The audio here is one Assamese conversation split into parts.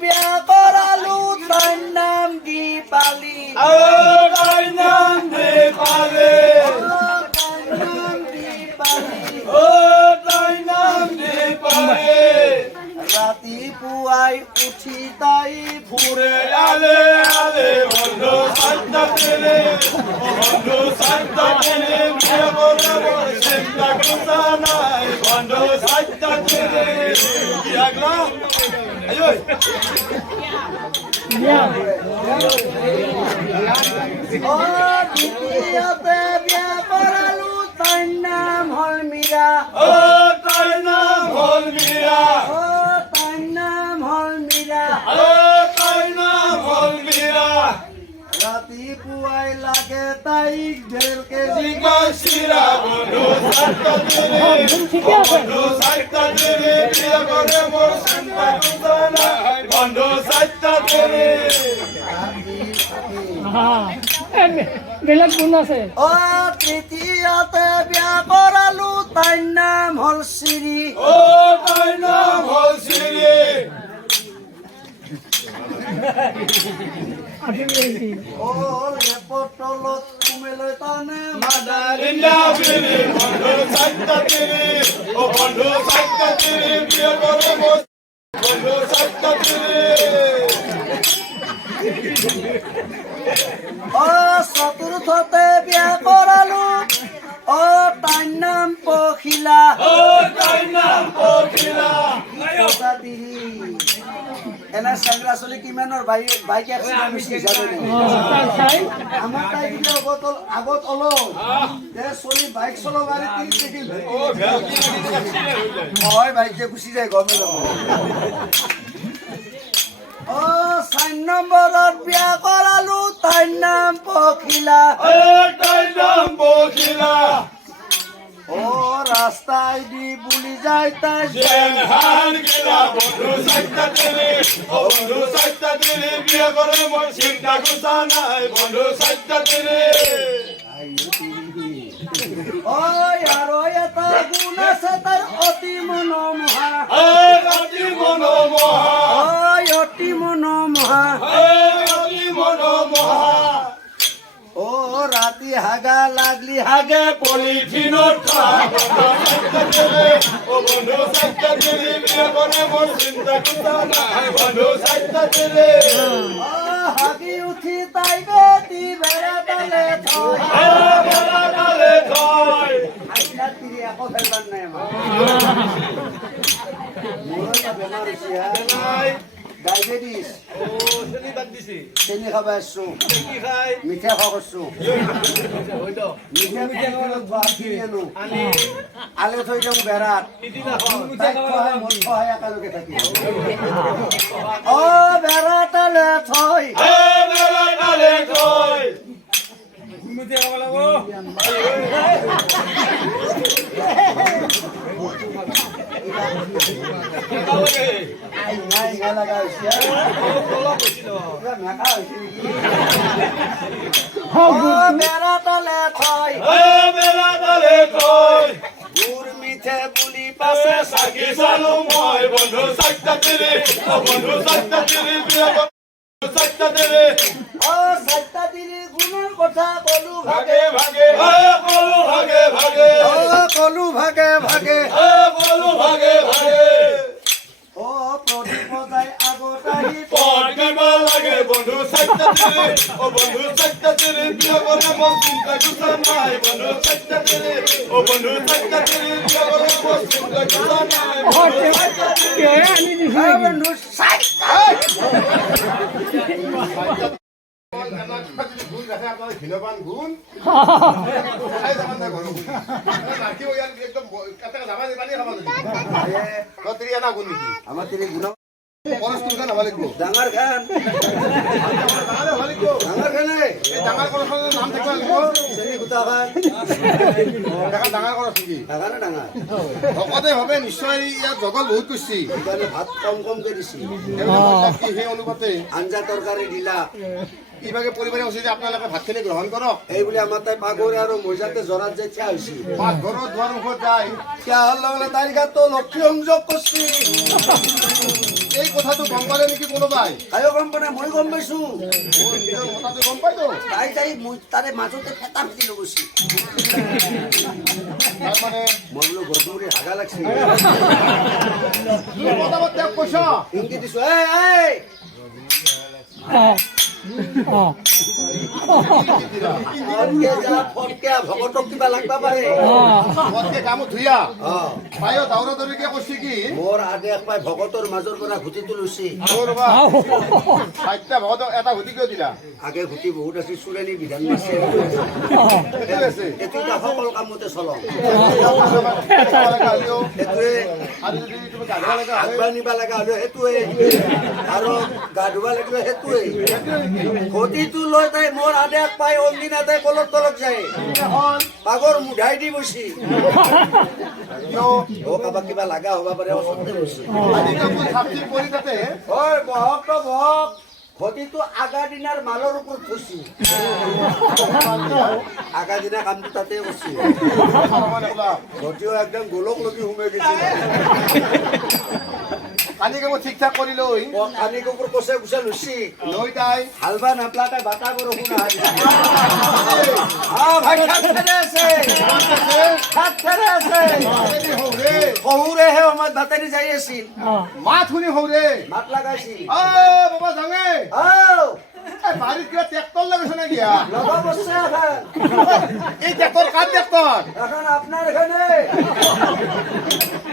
বিয়া কৰালো তাইৰ নাম দীপালী তাইৰ নাম দীপালী তাইৰ নাম দীপালী ৰাতিপুৱাই উঠি তাই ফুৰে আলে আলে বন্ধু চাৰিটা তেলে বন্ধু চাৰিটা তেলে বিয়া কৰাবৰ চিন্তা কথা নাই বন্ধু চাৰিটা তেলে কি আগলা আয়ো দ্বিতীয়তে বিয়া কৰালো তাইৰ নাম হল মীৰা তাইৰ নাম হল মীৰা তাইৰ নাম হল মীৰা তাইৰ নাম হল মীৰা ৰাতিপুৱাই লাগে তাইক ঢেৰ কেজি চিৰা বন্ধু চাৰিটা তেলে বন্ধু চাৰিটা তেলে বিয়া কৰে মোৰ চিন্তা কথা নাই বন্ধু চাৰিটা তেলে বেলেগ গুণ আছে তৃতীয়তে বিয়া কৰালো তাইৰ নাম হল শ্ৰী তাইৰ নাম হল শ্ৰী লেপৰ তলত সোমেলৈ তানে ইন্দা বিৰি বন্ধু চাৰিটা তেলে বন্ধু চাৰিটা তেলে বিয়া কৰে মোৰ বন্ধু চাৰিটা তেলে চতুৰ্থতে বিয়া কৰালো তাইৰ নাম পখিলা তাইৰ নাম পখিলা এনে চেংৰা চলি কিমানৰ বাইক এক্সিডেণ্ট আমাৰ তাই দিলে আগত অলপ চলি বাইক চলাব হয় বাইক যে গুচি যায় গমে যাব 4 নম্বৰত বিয়া কৰালো তাইৰ নাম পখিলা তাইৰ নাম পখিলা ৰাস্তাই দি বুলি যায় তাই হান গেলা বন্ধু চাৰিটা তেলে বন্ধু চাৰিটা তেলে বিয়া কৰে মোৰ চিন্তা কথা নাই বন্ধু চাৰিটা তেলে আৰু এটা গুণ আছে তাইৰ অতি মনোমোহা অতি মনোমোহা অতি মনোমোহা অতি মনোমোহা ৰাতি হাগা লাগলি হাগে পলিথিনত বন্ধু চাৰিটা তেলে বিয়া কৰে মোৰ চিন্তা কথা নাই বন্ধু চাৰিটা তেলে হাগি উঠি তাই বেটি বেৰা তালে থয় আকৌ ফেৰবাৰ নাই আমাৰ বেমাৰ হৈছে ডায়েবেটিছ চেনি খাব আহিছো মিঠা খোৱা কৰিছো আলে থৈ যাওঁ বেৰাত একেলগে থাকি বেৰাত আলে থৈ বেৰাতালে থৈ গুৰ মিঠে বুলি পাছে চাকি চালো মই বন্ধু চাৰিটা তেলে বন্ধু চাৰিটা তেলে বিয়া চাৰিটা তেলে চাৰিটা দিলি গুণৰ কথা কলো ভাগে ভাগে কলো ভাগে ভাগে কলো ভাগে ভাগে কলো ভাগে ভাগে প্ৰদীপ যায় আগত আহি পদ কিবা লাগে বন্ধু চাৰিটা তেলে বন্ধু চাৰিটা তেলে বিয়া কৰে মোৰ চিন্তা কথা নাই বন্ধু চাৰিটা তেলে বন্ধু চাৰিটা তেলে বিয়া কৰে মোৰ চিন্তা কথা নাই আনি দিছো ঘিনবান গুণ আমাৰ তিনি গুণ ডাঙৰ খান ডাঙৰ খানে ডাঙৰ খৰচৰ নাম থাকিব লাগিব চেনি গোটা খান ডাঙৰ খৰচ নেকি ডাঙৰ ডাঙৰ ভকতে ভাবে নিশ্চয় ইয়াত জগল বহুত কৰিছে সেইকাৰণে ভাত কম কমকে দিছি সেই অনুপাতে আঞ্জা তৰকাৰী দিলা ইভাগে পৰিবাৰে হৈছে যে আপোনালোকে ভাতখিনি গ্ৰহণ কৰক এই বুলি আমাৰ তাই পাগৰে আৰু মজাতে জৰাত যে থিয়া হৈছি পাকঘৰৰ দুৱাৰ মুখত যায় থিয়া হোৱাৰ লগে লগে তাইৰ গাতো লক্ষী সংযোগ কৰিছি এই কথাটো গম পালে নেকি কোনোবাই? কায়ো গম পোৱা নাই, মই গম পাইছো। মোৰ নিজৰ কথাটো গম পাইতো। তাৰে মাজতে ফেটা ফেটি লৈ গৈছে। তাৰমানে মই বোলো গধূলি হাগা লাগছে। তুমি মতামত তেওঁক কৈছ? ইংগিত দিছো, এই ফটকে ভকতক কিবা লাগবা পাৰে। ঘৰতে কামত ধুইয়া অ, পায়ো দাউৰা দৌৰিকে কৈছে কি মোৰ আদেশ পাই ভকতৰ মাজৰ পৰা ঘুটিটো লৈছে। তোৰ বা 60টা ভকতক এটা হুতি কিয় দিলা? আগে ঘুটি বহুত আছিল, চুৰেণী বিধান দিছে। কেতিয়া আছে? এইটো এতিয়া সকলো কামতে চলক। হ'লেও সেইটোৱে আৰু যদি তুমি গা ধুব লগা হয় আগবাঢ় নিবা লগা হ'লেও সেইটোৱে, আৰু গা ধুবা লাগিলে সেইটোৱে। ঘটিটো লৈ তাই মোৰ আদেশ পাই অন্দিনা তাই কলত তলত যায়। পাগৰ মুধাই দি বসি। অ, কাৰোবাক কিবা লাগা হ'ব পাৰে, ওচৰতে বসি। আজি কাপোৰ চাফচিক কৰি তাতে ঐ বহক তো বহক, ঘটিটো আগা দিনাৰ মালৰ ওপৰত থৈছি। আগা দিনা কামটো তাতে কৰিছি। ঘটিও একদম গোলক লগি সোমাই গৈছে। কালি কামত ঠিক ঠাক কৰি লৈ কানি কুকুৰ কচে কুচে লৈছি। লৈ তাই হালবা নাপলাকে বাটা বৰষুণ ভাই ঠাক ঠেলে আছে, ঠাক ঠেলে আছে। শহুৰেহে সময়ত বাটাৰী যাই আছিল, মাত শুনি সৌৰে মাত লাগাইছিল। বাবা যাঙে বাৰীত কিবা ট্ৰেক্টৰ লাগিছে নেকি? লগা বসছে এখন, এই ট্ৰেক্টৰ কাৰ ট্ৰেক্টৰ? এখন আপোনাৰ এখানে।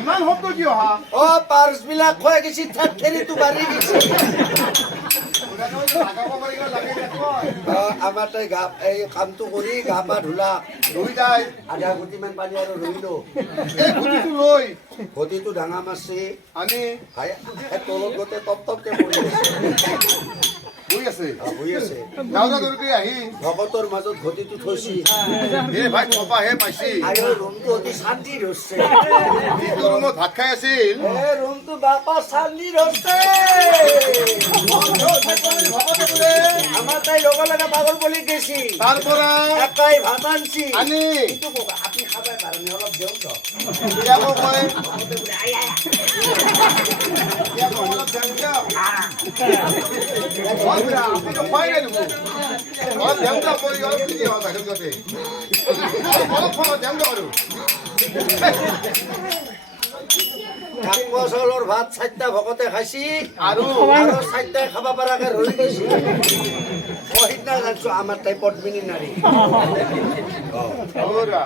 ইমান শব্দ কি অহা? অ, পাৰ্চ বিলাক খুৱাই গেছি, ঠাক ঠেলিটো বাঢ়ি গেছি। আমাৰ তাই গা এই কামটো কৰি গা পা ধুলা, লৈ তাই আধা গুটিমান পানী আৰু ৰহিলো। এই গুটিটো লৈ ঘটিটো ডাঙা মাছছে, আনি তলত গোটেই টপ টপকে পৰি আছে। বহি আছে বহি আছে। দাউৰা দৌৰি আহি ভকতৰ মাজত ঘটিটো থৈছি। হে ভাই কপা হে পাইছি আৰু ৰুমটো অতি শান্তি ধৰছে। যিটো ৰুমত ভাত খাই আছিল এই ৰুমটো বাপা শান্তি ধৰছে। আমাৰ তাই লগে লগে পাগল পলি গেছি। তাৰ পৰা একাই ভাত আনছি। আনি ইটো কবা, আপুনি খাবাই পাৰেনি, অলপ দেও তো। ইয়াকো কয় ইয়াকো অলপ ধ্যান দিয়ক। আপুনি তো খোৱাই নাই দেখোন। অলপ ধ্যান দিয়ক, মই অলপ কি হয় বাহিৰত গতে অলপ সময় ধ্যান দিয়ক আৰু এক বছৰৰ ভাত 4টা ভকতে খাইছি, আৰু 4টাই খাব পৰাকে ৰৈ গৈছি। সিদিনা জানছো আমাৰ তাই পদ্মিনী নাৰী। সৌৰা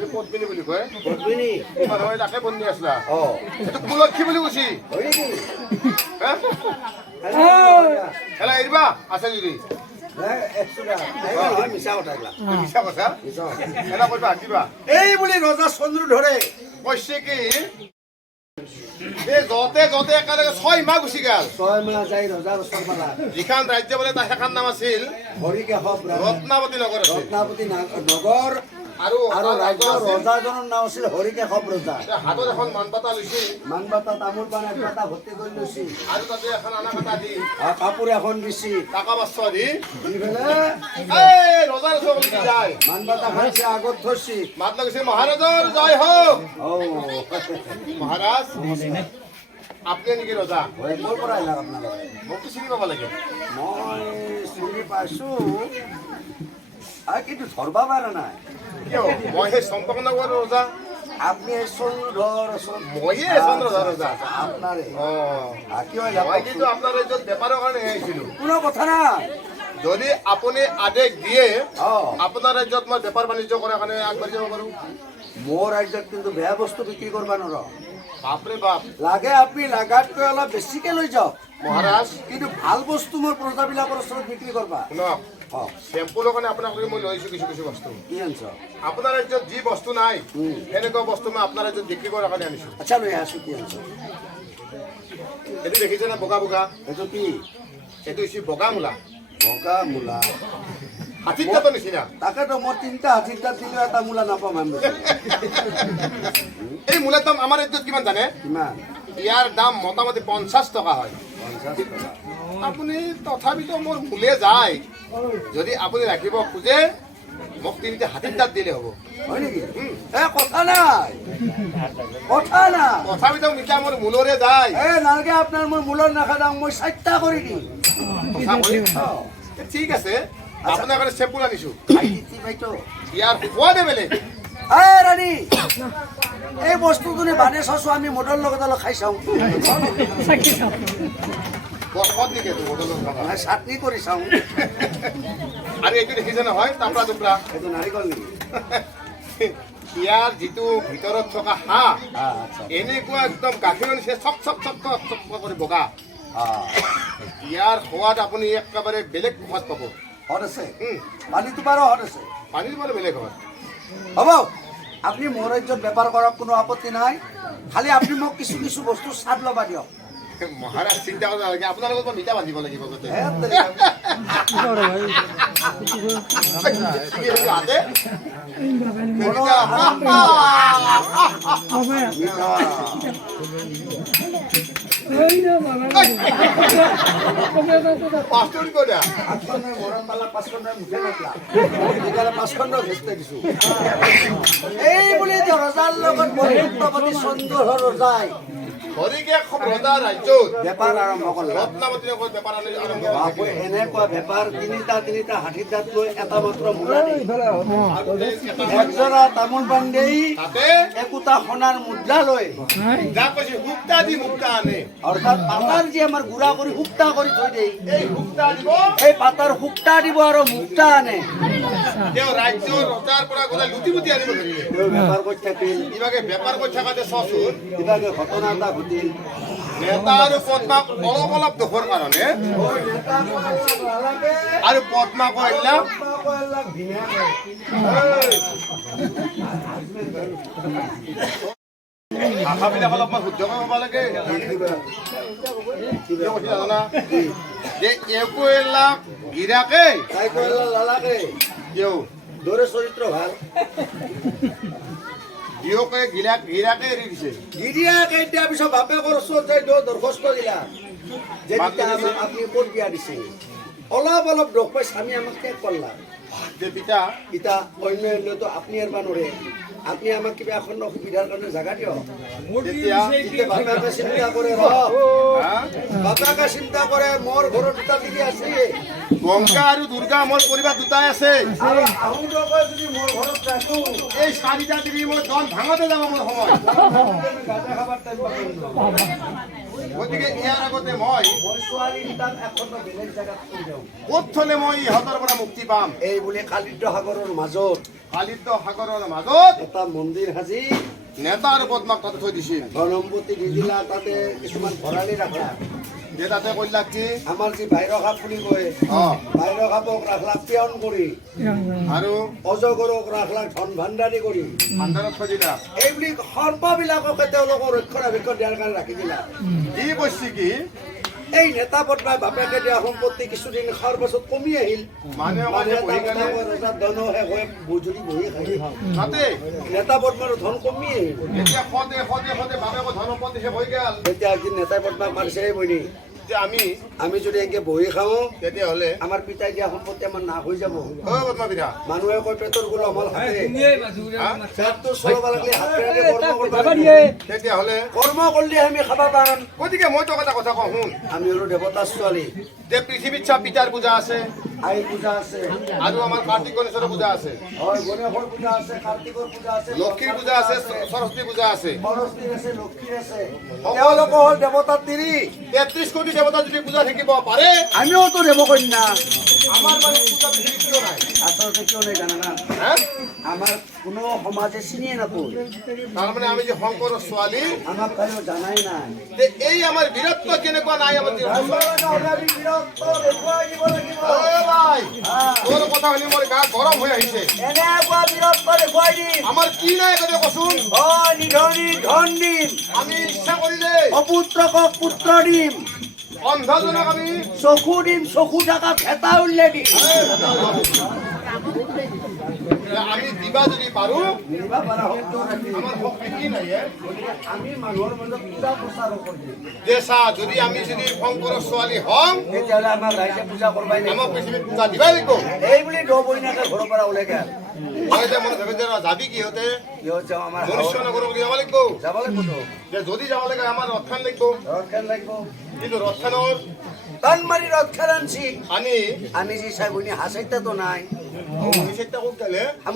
এই পদ্মিনী বুলি কয় পদ্মিনী মানুহে তাকে বন্দি আছিলা। অ, এইটো কুলক্ষী বুলি কৈছি হয় নেকি? এলা এৰিবা আছে যদি মিছা কথা এইবিলাক। মিছা কথা মিছা কথা। এলা কৰিবা হাকিবা এই বুলি ৰজা চন্দ্ৰ ধৰে। কৈছে কি এই যতে যতে একেলগে 6 মাহ গুচি গেল। 6 মাহ যাই ৰজাৰ ওচৰ পালা। যিখন ৰাজ্য বোলে তাৰ সেইখন নাম আছিল হৰিকেশৱ ৰত্নাৱতী নগৰ আছিল ৰত্নাৱতী নগৰ, আৰু আৰু ৰাজ্যৰ ৰজাজনৰ নাম আছিল হৰিকেশৱ ৰজা। হাতত এখন মানপাতা লৈছিল মানবাতা তামোল পাণ এক পাতা ভৰ্তি কৰি লৈছি, আৰু তাতে এখন আনা কাটা দি কাপোৰ এখন দিছি, টাকা বাচ্চা দি দি পেলাই এই ৰজাৰ ওচৰত যায় মানবাতা খাইছে, আগত থৈছি। মাত লাগিছে মহাৰাজৰ জয় হওক। অ, মহাৰাজ আপুনি নেকি ৰজা? হয়, ক'ৰ পৰা আহিলা আপোনালোকে? মোকতো চিনি পাব লাগে। মই চিনি পাইছো, কিন্তু ধৰবা পৰা নাই। কিয়? মই সেই চম্পকনগৰৰ ৰজা। আপনি এই চন্দ্ৰধৰ মইয়ে চন্দ্ৰধৰ ৰজা। আপনাৰে কিয় মই কিন্তু আপোনাৰ ৰাজ্যত বেপাৰৰ কাৰণে আহিছিলো। কোনো কথা নাই। যদি আপুনি আদেশ দিয়ে অ, আপোনাৰ ৰাজ্যত মই বেপাৰ বাণিজ্য কৰাৰ কাৰণে আগবাঢ়ি যাব পাৰো। মোৰ ৰাজ্যত কিন্তু বেয়া বস্তু বিক্ৰী কৰবা নোৱাৰো। বাপৰে বাপ লাগে আপনি লাগাতকৈ অলপ বেছিকে লৈ যাওক, মহাৰাজ কিন্তু ভাল বস্তু মোৰ প্ৰজাবিলাকৰ ওচৰত বিক্ৰী কৰবা। শুনক, অ, চেম্পুলৰ কাৰণে আপোনাক মই লৈ আহিছো কিছু বস্তু। কি আনছ? আপোনাৰ ৰাজ্যত যি বস্তু নাই সেনেকুৱা বস্তু মই আপোনাৰ ৰাজ্যত বিক্ৰী কৰাৰ কাৰণে আনিছো। আচ্ছা লৈ আছো, কি আনছ? এইটো দেখিছে না বগা বগা? এইটো কি? এইটো হৈছে বগা মূলা, বগা মূলা। হাতীৰ দাঁতৰ নিচিনা। তাকেতো মই 3টা হাতীৰ দাঁত দিলেও এটা মূলা নাপাম আমি। এই মূলাৰ দাম আমাৰ ৰাজ্যত কিমান জানে? কিমান? ইয়াৰ দাম মোটামুটি 50 টকা হয়। 50 টকা। আপুনি তথাপিতো মোৰ মূলে যায়, যদি আপুনি ৰাখিব খোজে মোক তিনিটা হাতীৰ দাঁত দিলে হ'ব হয় নেকি কথা নাই কথা নাই তথাপিতো মিঠা মোৰ মূলৰে যায় নালাগে আপোনাৰ মোৰ মূলৰ নাখাওঁ মই 4টা কৰি দিম সঁচা কৰি? ঠিক আছে আপোনাৰ কাৰণে চেপুল আনিছো ইয়াৰ সোৱাদে বেলেগ ৰাণী এই বস্তুটো বানে চাইছো আমি মদৰ লগত অলপ খাই চাওঁ চাকি চাওঁ বৰফত নেকি এইটো বটলৰ খাবা? চাটনি কৰি চাওঁ আৰু এইটো দেখিছে নহয় তাপৰা টুপৰা এইটো নাৰিকল নেকি ইয়াৰ যিটো ভিতৰত থকা হাঁহ এনেকুৱা একদম গাখীৰৰ নিচিনা চক চক চক চক চক কৰি বগা ইয়াৰ সোৱাদ আপুনি একেবাৰে বেলেগ সোৱাদ পাব হত আছে পানীটো বাৰু হত আছে পানীৰ মানে বেলেগ হয় হ'ব আপুনি মোৰ ৰাজ্যত বেপাৰ কৰক কোনো আপত্তি নাই খালি আপুনি মোক কিছু কিছু বস্তু স্বাদ ল'বা দিয়ক মহাৰাজ চিন্তা কৰিব নালাগে আপোনাৰ লগত মই মিঠা বান্ধিব লাগিব গোটেই হাতে পাঁচটন কৰে এই বুলি ৰজাৰ লগত বন্ধুত্বপতি চন্দৰ ৰজাই হৰিকে ৰজা ৰাজ্যত বেপাৰ আৰম্ভ কৰিলে ৰত্নাৱতীৰ লগত বেপাৰ আৰম্ভ বাপৰে এনেকুৱা বেপাৰ তিনিটা হাতীৰ দাঁত লৈ এটা মাত্ৰ মুদ্ৰা দেই একজোৰা তামোল পাণ দেই তাতে একোটা সোণাৰ মুদ্ৰা লৈ যা কৈছে হুক্তা দি মুক্তা আনে অৰ্থাৎ পাতাৰ যে আমাৰ গুড়া কৰি শুক্তা কৰি থৈ দেই এই হুক্তা দিব এই পাতাৰ শুক্তা দিব আৰু মুক্তা আনে তেওঁ ৰাজ্যৰ ৰজাৰ পৰা গ'লে লুটি মুটি আনিব ধৰিলে তেওঁ বেপাৰ কৰি থাকিল ইভাগে বেপাৰ কৰি থাকাতে চচোন কিবাকে ঘটনা এটা ঘটিল নেতা আৰু পদ্মাক অলপ অলপ দুখৰ কাৰণে আৰু পদ্মা কইলা ভাষাবিলাক অলপমান শুদ্ধ কৰিব লাগে কিয় কৈছে জানা যে একোলা গিৰাকে তাই কয়লা লালাকে কিয় দৰে চৰিত্ৰ ভাল দিয়কে গিৰাকে এৰি দিছে গিৰিয়াকে এতিয়া পিছত বাপেকৰ ওচৰত যাই দৰখাস্ত দিলা যে আপুনি ক'ত বিয়া দিছে অলপ অলপ দুখ পাই স্বামী আমাক শেষ কৰলা যে পিতা এতিয়া অন্যতো আপুনি এৰবা নৰে আপুনি আমাক কিবা এখন অসুবিধাৰ কাৰণে জাগা দিয়ক তেতিয়া এতিয়া বাপেকে চিন্তা কৰে বাপেকে চিন্তা কৰে মোৰ ঘৰত দুটা দিদি আছে গংগা আৰু দুৰ্গা মোৰ পৰিবাৰ দুটাই আছে আৰু আহোমলোকে যদি মোৰ ঘৰত ৰাখো এই চাৰিটা দিদি মোৰ ধন ভাঙতে যাব মোৰ সময় গাঁজা খাবাৰ টাইম পাব গতিকে ইয়াৰ আগতে মই ছোৱালী দুটাক এখন বেলেগ জেগাত থৈ যাওঁ ক'ত থলে মই ইহঁতৰ পৰা মুক্তি পাম এই বুলি খালিদ্য সাগৰৰ মাজত কালিদ্য সাগৰৰ মাজত এটা মন্দিৰ সাজি নেতা আৰু পদ্মাক তাতে থৈ দিছিল ধনম্পতি দি দিলা তাতে কিছুমান ভৰালি ৰাখলা যে তাতে কইলা কি আমাৰ যি বাহিৰৰ খাপ বুলি কয় বাহিৰৰ খাপক ৰাখলা পিয়ন কৰি আৰু অজগৰক ৰাখলা ধন ভাণ্ডাৰী কৰি ভাণ্ডাৰত থৈ দিলা এই বুলি সৰ্ববিলাককে তেওঁলোকক ৰক্ষণাবেক্ষণ দিয়াৰ কাৰণে ৰাখি দিলা কি কৈছে কি এই নেতা পদ্মাই বাপেকে দিয়া সম্পত্তি কিছুদিন খোৱাৰ পাছত কমি আহিল মানুহে বহি কেনে ৰজাৰ ধন শেষ হৈ যদি বহি খাই তাতে নেতা পদ্মাৰ ধন কমি আহিল এতিয়া সদে বাপেকৰ ধন সম্পত্তি শেষ হৈ গেল তেতিয়া একদিন নেতাই পদ্মাক মাৰিছে এই বৈনী যে আমি যদি এনেকে বহি খাওঁ তেতিয়াহ'লে আমাৰ পিতাই দিয়া সম্পত্তি আমাৰ নাশ হৈ যাব পদ্মা পিতা মানুহে কয় পেটৰ গোলাম হ'ল হাতে হা? পেটটো চলাব লাগিলে হাতেৰে কৰ্ম কৰিব তেতিয়াহ'লে কৰ্ম কৰিলে আমি খাব পাম গতিকে মই তোক এটা কথা কওঁ শুন আমি হলো দেৱতাৰ ছোৱালী যে পৃথিৱীত চব পিতাৰ পূজা আছে আই পূজা আছে আৰু আমাৰ কাৰ্তিক গণেশৰ পূজা আছে হয় গণেশৰ পূজা আছে কাৰ্তিকৰ পূজা আছে লক্ষীৰ পূজা আছে সৰস্বতী পূজা আছে সৰস্বতীৰ আছে লক্ষীৰ আছে তেওঁলোক হ'ল দেৱতাৰ তিৰি 33 কোটি দেৱতা যদি পূজা থাকিব পাৰে আমিওতো দেৱকন্যা আমাৰ মানে পূজা পৃথিৱীত কিয় নাই আচলতে কিয় নাই জানা না হা? আমাৰ কোনো সমাজে চিনিয়ে নাপায় তাৰমানে আমি যে শংকৰৰ ছোৱালী আমাক কায়ো জানাই নাই তে এই আমাৰ বীৰত্ব কেনেকুৱা নাই আমাৰ অ' ভাই, তোৰ কথা শুনি মোৰ গা গৰম হৈ আহিছে এনেকুৱা বীৰত্ব দেখুৱাই দিম আমাৰ কি নাই কদে কচোন নিধনী ধন দিম আমি ইচ্ছা কৰিলে অপুত্ৰকক পুত্ৰ দিম অন্ধজনক আমি চকু দিম চকু থকা ভেটা উলিয়াই দিম আমি দিবা যদি পাৰো নিবা পাৰা শক্তি ৰাখি আমাৰ শক্তি কি নাই গতিকে আমি মানুহৰ মাজত পূজা প্ৰচাৰ কৰি যে চা যদি আমি যদি শংকৰৰ ছোৱালী হওঁ তেতিয়াহ'লে আমাক ৰাইজে পূজা কৰবাই নাই আমাক পৃথিৱীত পূজা দিবাই লাগিব এই বুলি দহ বইনাকে ঘৰৰ পৰা ওলাই গেল মই এতিয়া মনত ভাবে যে যাবি কিহঁতে সিহঁত যাওঁ আমাৰ মনুষ্য নগৰক যাব লাগিব যাব লাগিব যে যদি যাব লাগে আমাৰ ৰথখান লাগিব ৰথ খেল লাগিব কিন্তু ৰথখানৰ টান মাৰি ৰথ খেল আনছি আনি আমি যি চাই বইনি হাঁচাইতাতো নাই নিষেধটা ক'ত গেলে